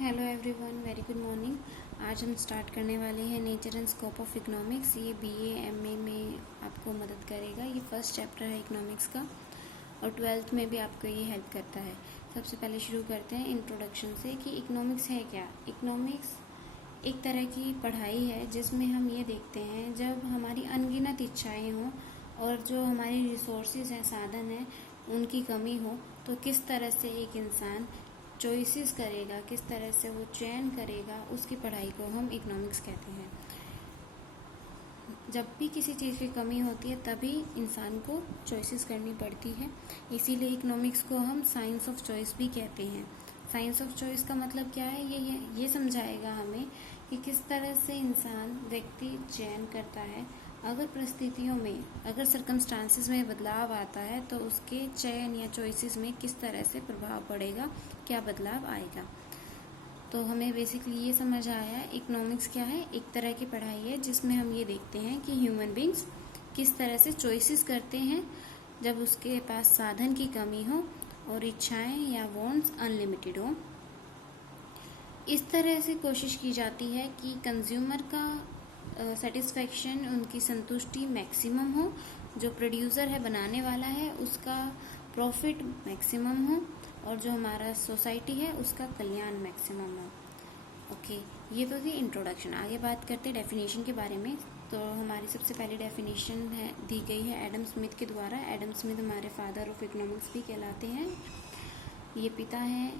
Hello everyone, very good morning. आज हम start करने वाले हैं nature and scope of economics. ये बीए एमए में आपको मदद करेगा। ये फर्स्ट चैप्टर है इकोनॉमिक्स का और 12th में भी आपको ये हेल्प करता है। सबसे पहले शुरू करते हैं इंट्रोडक्शन से कि इकोनॉमिक्स है क्या। इकोनॉमिक्स एक तरह की पढ़ाई है जिसमें हम ये देखते हैं जब हमारी अनगिनत इच्छाएँ हों और जो हमारी रिसोर्सेज हैं, साधन हैं, उनकी कमी हो तो किस तरह से एक इंसान चॉइसेस करेगा, किस तरह से वो चयन करेगा, उसकी पढ़ाई को हम इकोनॉमिक्स कहते हैं। जब भी किसी चीज़ की कमी होती है तभी इंसान को चॉइसेस करनी पड़ती है। इसीलिए इकोनॉमिक्स को हम साइंस ऑफ चॉइस भी कहते हैं। साइंस ऑफ चॉइस का मतलब क्या है, ये समझाएगा हमें कि किस तरह से इंसान व्यक्ति चयन करता है। अगर परिस्थितियों में, अगर सर्कमस्टांसेस में बदलाव आता है तो उसके चयन या चॉइसेस में किस तरह से प्रभाव पड़ेगा, क्या बदलाव आएगा। तो हमें बेसिकली ये समझ आया इकोनॉमिक्स क्या है। एक तरह की पढ़ाई है जिसमें हम ये देखते हैं कि ह्यूमन बींग्स किस तरह से चॉइसेस करते हैं जब उसके पास साधन की कमी हो और इच्छाएं या वांट्स अनलिमिटेड हो। इस तरह से कोशिश की जाती है कि कंज्यूमर का सेटिस्फैक्शन, उनकी संतुष्टि मैक्सिमम हो, जो प्रोड्यूसर है, बनाने वाला है, उसका प्रॉफिट मैक्सिमम हो और जो हमारा सोसाइटी है उसका कल्याण मैक्सिमम हो। ओके, ये तो थी इंट्रोडक्शन। आगे बात करते हैं डेफिनेशन के बारे में। तो हमारी सबसे पहली डेफिनेशन है दी गई है एडम स्मिथ के द्वारा। एडम स्मिथ हमारे फादर ऑफ इकोनॉमिक्स भी कहलाते हैं। ये पिता हैं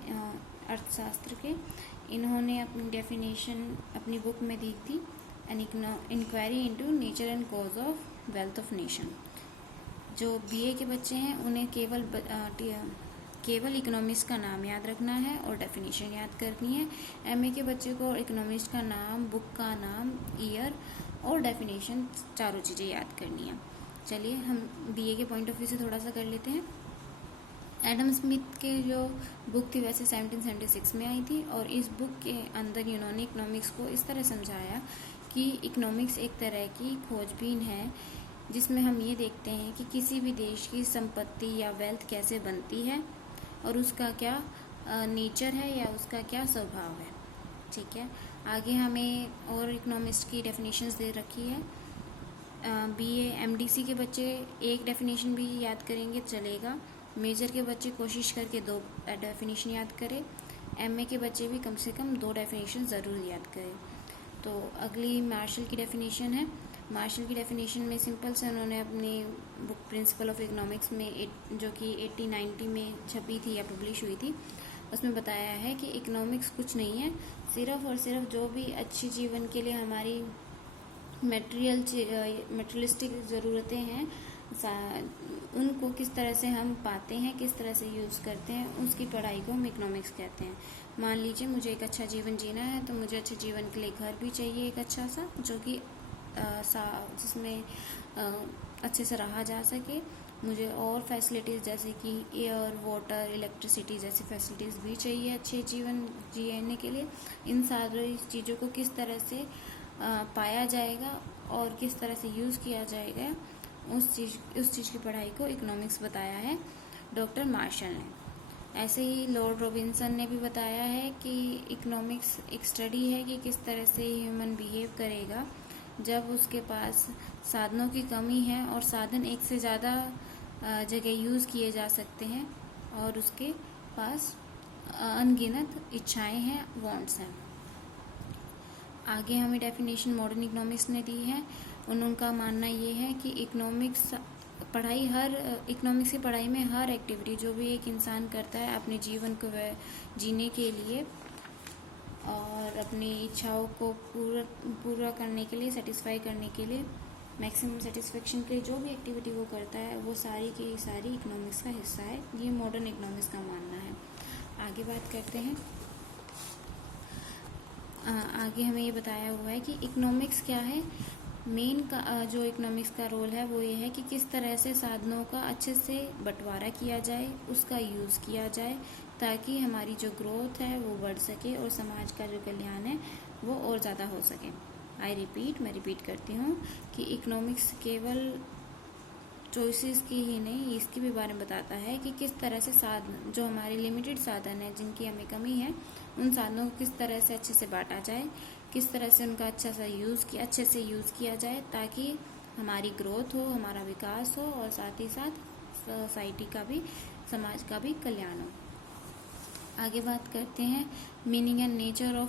अर्थशास्त्र के। इन्होंने अपनी डेफिनेशन अपनी बुक में दी थी, an inquiry into nature and cause of wealth of nation. जो बीए के बच्चे हैं उन्हें केवल इकोनॉमिक्स का नाम याद रखना है और डेफिनेशन याद करनी है। एमए के बच्चे को इकोनॉमिक्स का नाम, बुक का नाम, ईयर और डेफिनेशन, चारों चीज़ें याद करनी है। चलिए हम बीए के पॉइंट ऑफ व्यू से थोड़ा सा कर लेते हैं। एडम स्मिथ के जो बुक थी वैसे 1776 में आई थी और इस बुक के अंदर इन्होंने इकोनॉमिक्स को इस तरह समझाया कि इकोनॉमिक्स एक तरह की खोजबीन है जिसमें हम ये देखते हैं कि किसी भी देश की संपत्ति या वेल्थ कैसे बनती है और उसका क्या नेचर है या उसका क्या स्वभाव है। ठीक है, आगे हमें और इकोनॉमिक्स की डेफिनेशंस दे रखी है। बीए एमडीसी के बच्चे एक डेफिनेशन भी याद करेंगे चलेगा। मेजर के बच्चे कोशिश करके 2 डेफिनेशन याद करें। एमए के बच्चे भी कम से कम 2 डेफिनेशन ज़रूर याद करें। तो अगली मार्शल की डेफिनेशन है। मार्शल की डेफिनेशन में सिंपल से उन्होंने अपनी बुक प्रिंसिपल ऑफ इकोनॉमिक्स में जो कि 1890 में छपी थी या पब्लिश हुई थी, उसमें बताया है कि इकोनॉमिक्स कुछ नहीं है, सिर्फ और सिर्फ जो भी अच्छी जीवन के लिए हमारी मटेरियलिस्टिक ज़रूरतें हैं उनको किस तरह से हम पाते हैं, किस तरह से यूज़ करते हैं, उसकी पढ़ाई को हम इकोनॉमिक्स कहते हैं। मान लीजिए मुझे एक अच्छा जीवन जीना है तो मुझे अच्छे जीवन के लिए घर भी चाहिए, एक अच्छा सा जो कि जिसमें अच्छे से रहा जा सके। मुझे और फैसिलिटीज़ जैसे कि एयर, वाटर, इलेक्ट्रिसिटी जैसी फैसिलिटीज़ भी चाहिए अच्छे जीवन जीने के लिए। इन सारी चीज़ों को किस तरह से पाया जाएगा और किस तरह से यूज़ किया जाएगा, उस चीज़ की पढ़ाई को इकोनॉमिक्स बताया है डॉक्टर मार्शल ने। ऐसे ही लॉर्ड रॉबिन्सन ने भी बताया है कि इकोनॉमिक्स एक स्टडी है कि किस तरह से ह्यूमन बिहेव करेगा जब उसके पास साधनों की कमी है और साधन एक से ज़्यादा जगह यूज़ किए जा सकते हैं और उसके पास अनगिनत इच्छाएं हैं, वांट्स हैं। आगे हमें डेफिनेशन मॉडर्न इकोनॉमिक्स ने दी है। उनका मानना ये है कि इकोनॉमिक्स की पढ़ाई में हर एक्टिविटी जो भी एक इंसान करता है अपने जीवन को जीने के लिए और अपनी इच्छाओं को पूरा करने के लिए, सेटिस्फाई करने के लिए, मैक्सिमम सेटिस्फेक्शन के लिए जो भी एक्टिविटी वो करता है वो सारी की सारी इकोनॉमिक्स का हिस्सा है। ये मॉडर्न इकोनॉमिक्स का मानना है। आगे बात करते हैं। आगे हमें ये बताया हुआ है कि इकोनॉमिक्स क्या है। मेन का जो इकोनॉमिक्स का रोल है वो ये है कि किस तरह से साधनों का अच्छे से बंटवारा किया जाए, उसका यूज़ किया जाए ताकि हमारी जो ग्रोथ है वो बढ़ सके और समाज का जो कल्याण है वो और ज़्यादा हो सके। मैं रिपीट करती हूँ कि इकोनॉमिक्स केवल चॉइसेस की ही नहीं, इसके भी बारे में बताता है कि किस तरह से साधन, जो हमारे लिमिटेड साधन है जिनकी हमें कमी है, उन साधनों को किस तरह से अच्छे से बांटा जाए, किस तरह से उनका अच्छे से यूज़ किया जाए, ताकि हमारी ग्रोथ हो, हमारा विकास हो और साथ ही साथ सोसाइटी का भी, समाज का भी कल्याण हो। आगे बात करते हैं meaning and nature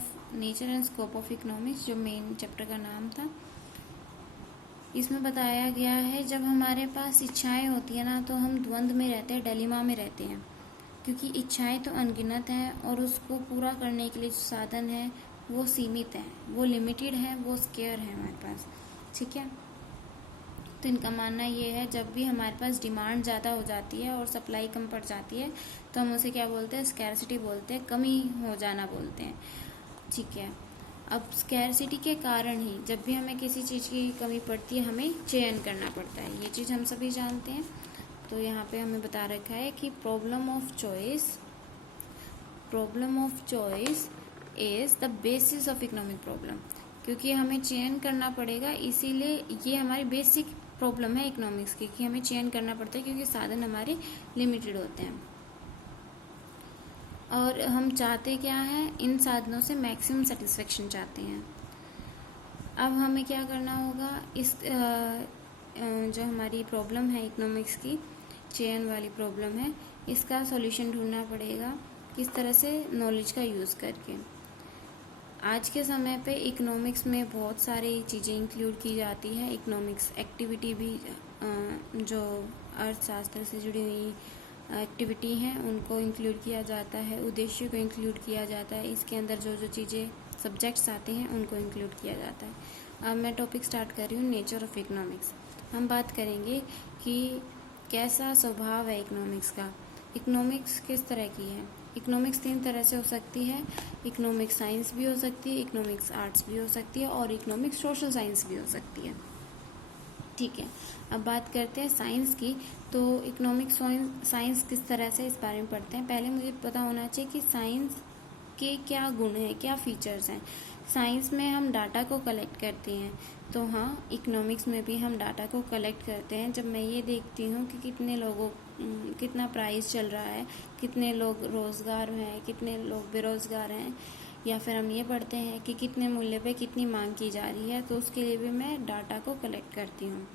and scope of economics, जो मेन चैप्टर का नाम था। इसमें बताया गया है जब हमारे पास इच्छाएं होती है ना, तो हम द्वंद्व में रहते हैं, डिलेमा में रहते हैं, क्योंकि इच्छाएं तो अनगिनत हैं और उसको पूरा करने के लिए जो साधन है वो सीमित है, वो लिमिटेड है, वो स्केयर है हमारे पास, ठीक है। तो इनका मानना ये है जब भी हमारे पास डिमांड ज़्यादा हो जाती है और सप्लाई कम पड़ जाती है तो हम उसे क्या बोलते हैं, स्कैरसिटी बोलते हैं, कमी हो जाना बोलते हैं, ठीक है। अब स्कैरसिटी के कारण ही जब भी हमें किसी चीज़ की कमी पड़ती है हमें चयन करना पड़ता है, ये चीज़ हम सभी जानते हैं। तो यहाँ पे हमें बता रखा है कि problem of choice is the basis of economic problem, क्योंकि हमें चयन करना पड़ेगा, इसीलिए ये हमारी बेसिक प्रॉब्लम है इकोनॉमिक्स की, कि हमें चयन करना पड़ता है क्योंकि साधन हमारे लिमिटेड होते हैं और हम चाहते क्या है, इन साधनों से मैक्सिमम सेटिस्फेक्शन चाहते हैं। अब हमें क्या करना होगा, इस जो हमारी प्रॉब्लम है इकोनॉमिक्स की, चयन वाली प्रॉब्लम है, इसका सॉल्यूशन ढूंढना पड़ेगा, किस तरह से, नॉलेज का यूज़ करके। आज के समय पे इकोनॉमिक्स में बहुत सारी चीज़ें इंक्लूड की जाती है, इकोनॉमिक्स एक्टिविटी भी, जो अर्थशास्त्र से जुड़ी हुई एक्टिविटी हैं उनको इंक्लूड किया जाता है, उद्देश्य को इंक्लूड किया जाता है, इसके अंदर जो जो चीज़ें सब्जेक्ट्स आते हैं उनको इंक्लूड किया जाता है। अब मैं टॉपिक स्टार्ट कर रही हूँ, नेचर ऑफ इकोनॉमिक्स। हम बात करेंगे कि कैसा स्वभाव है इकोनॉमिक्स का, इकोनॉमिक्स किस तरह की है। इकोनॉमिक्स 3 तरह से हो सकती है, इकोनॉमिक्स साइंस भी हो सकती है, इकोनॉमिक्स आर्ट्स भी हो सकती है और इकोनॉमिक्स सोशल साइंस भी हो सकती है, ठीक है। अब बात करते हैं साइंस की, तो इकोनॉमिक्स साइंस किस तरह से, इस बारे में पढ़ते हैं। पहले मुझे पता होना चाहिए कि साइंस के क्या गुण हैं, क्या फीचर्स हैं। साइंस में हम डाटा को कलेक्ट करते हैं, तो हाँ इकोनॉमिक्स में भी हम डाटा को कलेक्ट करते हैं। जब मैं ये देखती हूँ कि कितना प्राइस चल रहा है, कितने लोग रोज़गार हैं, कितने लोग बेरोज़गार हैं, या फिर हम ये पढ़ते हैं कि कितने मूल्य पे कितनी मांग की जा रही है, तो उसके लिए भी मैं डाटा को कलेक्ट करती हूँ।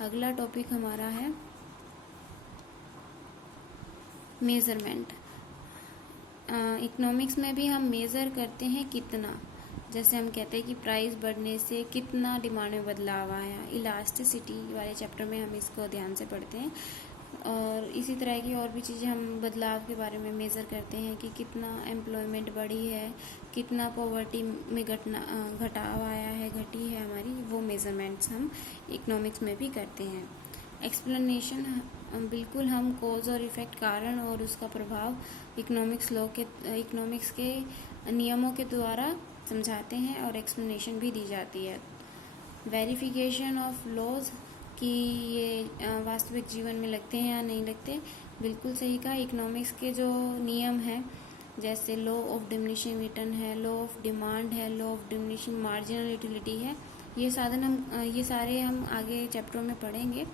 अगला टॉपिक हमारा है मेज़रमेंट। इकोनॉमिक्स में भी हम मेज़र करते हैं कितना, जैसे हम कहते हैं कि प्राइस बढ़ने से कितना डिमांड में बदलाव आया, इलास्टिसिटी वाले चैप्टर में हम इसको ध्यान से पढ़ते हैं। और इसी तरह की और भी चीज़ें हम बदलाव के बारे में मेज़र करते हैं कि कितना एम्प्लॉयमेंट बढ़ी है, कितना पॉवर्टी में घटाव आया है, घटी है हमारी, वो मेज़रमेंट्स हम इकोनॉमिक्स में भी करते हैं। एक्सप्लेनेशन, बिल्कुल हम कॉज और इफ़ेक्ट, कारण और उसका प्रभाव इकोनॉमिक्स के नियमों के द्वारा समझाते हैं और एक्सप्लेनेशन भी दी जाती है। वेरिफिकेशन ऑफ लॉज, कि ये वास्तविक जीवन में लगते हैं या नहीं लगते, बिल्कुल सही कहा। इकोनॉमिक्स के जो नियम हैं, जैसे लॉ ऑफ डिमिनिशिंग रिटर्न है, लॉ ऑफ डिमांड है, law of diminishing marginal utility है, ये सारे हम आगे चैप्टरों में पढ़ेंगे।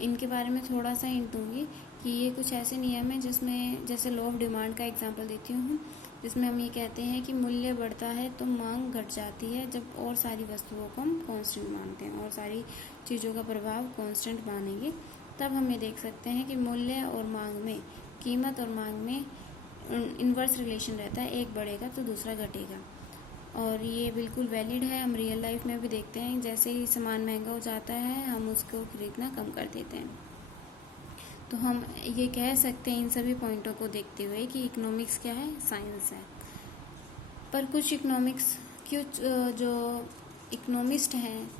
इनके बारे में थोड़ा सा हिंट दूंगी कि ये कुछ ऐसे नियम हैं जिसमें, जैसे लॉ ऑफ डिमांड का एग्जांपल देती हूँ, जिसमें हम ये कहते हैं कि मूल्य बढ़ता है तो मांग घट जाती है, जब और सारी वस्तुओं को हम कांस्टेंट मानते हैं और सारी चीज़ों का प्रभाव कांस्टेंट मानेंगे, तब हम ये देख सकते हैं कि मूल्य और मांग में, कीमत और मांग में इन्वर्स रिलेशन रहता है, एक बढ़ेगा तो दूसरा घटेगा। और ये बिल्कुल वैलिड है, हम रियल लाइफ में भी देखते हैं, जैसे ही सामान महंगा हो जाता है हम उसको खरीदना कम कर देते हैं। तो हम ये कह सकते हैं इन सभी पॉइंटों को देखते हुए कि इकोनॉमिक्स क्या है, साइंस है। पर कुछ जो इकोनॉमिस्ट हैं,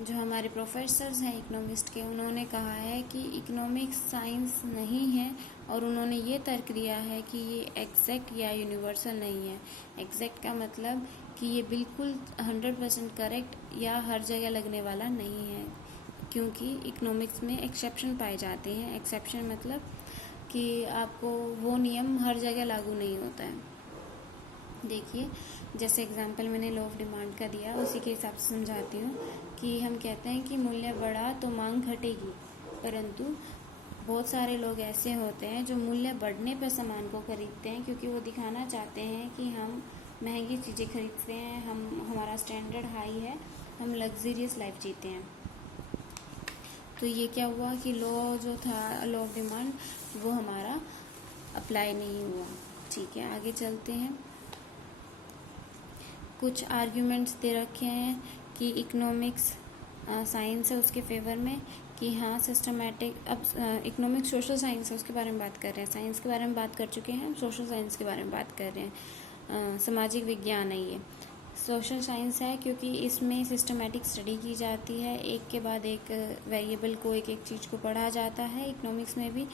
जो हमारे प्रोफेसर्स हैं इकोनॉमिस्ट के, उन्होंने कहा है कि इकोनॉमिक्स साइंस नहीं है, और उन्होंने ये तर्क दिया है कि ये एग्जैक्ट या यूनिवर्सल नहीं है। एग्जैक्ट का मतलब कि ये बिल्कुल 100% करेक्ट या हर जगह लगने वाला नहीं है, क्योंकि इकोनॉमिक्स में एक्सेप्शन पाए जाते हैं। एक्सेप्शन मतलब कि आपको वो नियम हर जगह लागू नहीं होता है। देखिए, जैसे एग्जांपल मैंने लॉ ऑफ डिमांड का दिया, उसी के हिसाब से समझाती हूँ कि हम कहते हैं कि मूल्य बढ़ा तो मांग घटेगी, परंतु बहुत सारे लोग ऐसे होते हैं जो मूल्य बढ़ने पर सामान को खरीदते हैं, क्योंकि वो दिखाना चाहते हैं कि हम महंगी चीज़ें खरीदते हैं, हमारा स्टैंडर्ड हाई है, हम लग्जरियस लाइफ जीते हैं। तो ये क्या हुआ कि लॉ जो था, लॉ ऑफ डिमांड, वो हमारा अप्लाई नहीं हुआ। ठीक है, आगे चलते हैं। कुछ आर्ग्यूमेंट्स दे रखे हैं कि इकोनॉमिक्स साइंस है उसके फेवर में, कि हाँ सिस्टमैटिक, अब इकोनॉमिक्स सोशल साइंस है उसके बारे में बात कर रहे हैं, साइंस के बारे में बात कर चुके हैं, हम सोशल साइंस के बारे में बात कर रहे हैं। सामाजिक विज्ञान है ये, सोशल साइंस है क्योंकि इसमें सिस्टमैटिक स्टडी की जाती है, एक के बाद एक वेरिएबल को, एक एक चीज़ को पढ़ा जाता है इकोनॉमिक्स में भी,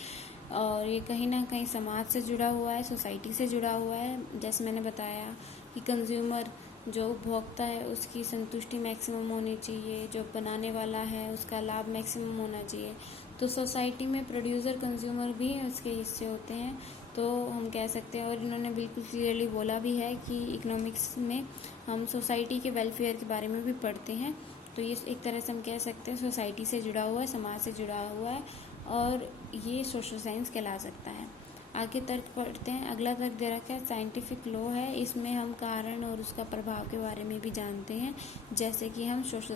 और ये कहीं ना कहीं समाज से जुड़ा हुआ है, सोसाइटी से जुड़ा हुआ है। जैसे मैंने बताया कि कंज्यूमर जो उपभोक्ता है उसकी संतुष्टि मैक्सिमम होनी चाहिए, जो बनाने वाला है उसका लाभ मैक्सिमम होना चाहिए। तो सोसाइटी में प्रोड्यूसर कंज्यूमर भी उसके हिस्से होते हैं, तो हम कह सकते हैं, और इन्होंने बिल्कुल क्लियरली बोला भी है कि इकोनॉमिक्स में हम सोसाइटी के वेलफेयर के बारे में भी पढ़ते हैं। तो ये एक तरह से हम कह सकते हैं सोसाइटी से जुड़ा हुआ है, समाज से जुड़ा हुआ है, और ये सोशल साइंस कहला सकता है। आगे तर्क पढ़ते हैं। अगला तर्क दे रखा है साइंटिफिक लॉ है, इसमें हम कारण और उसका प्रभाव के बारे में भी जानते हैं, जैसे कि हम सोशल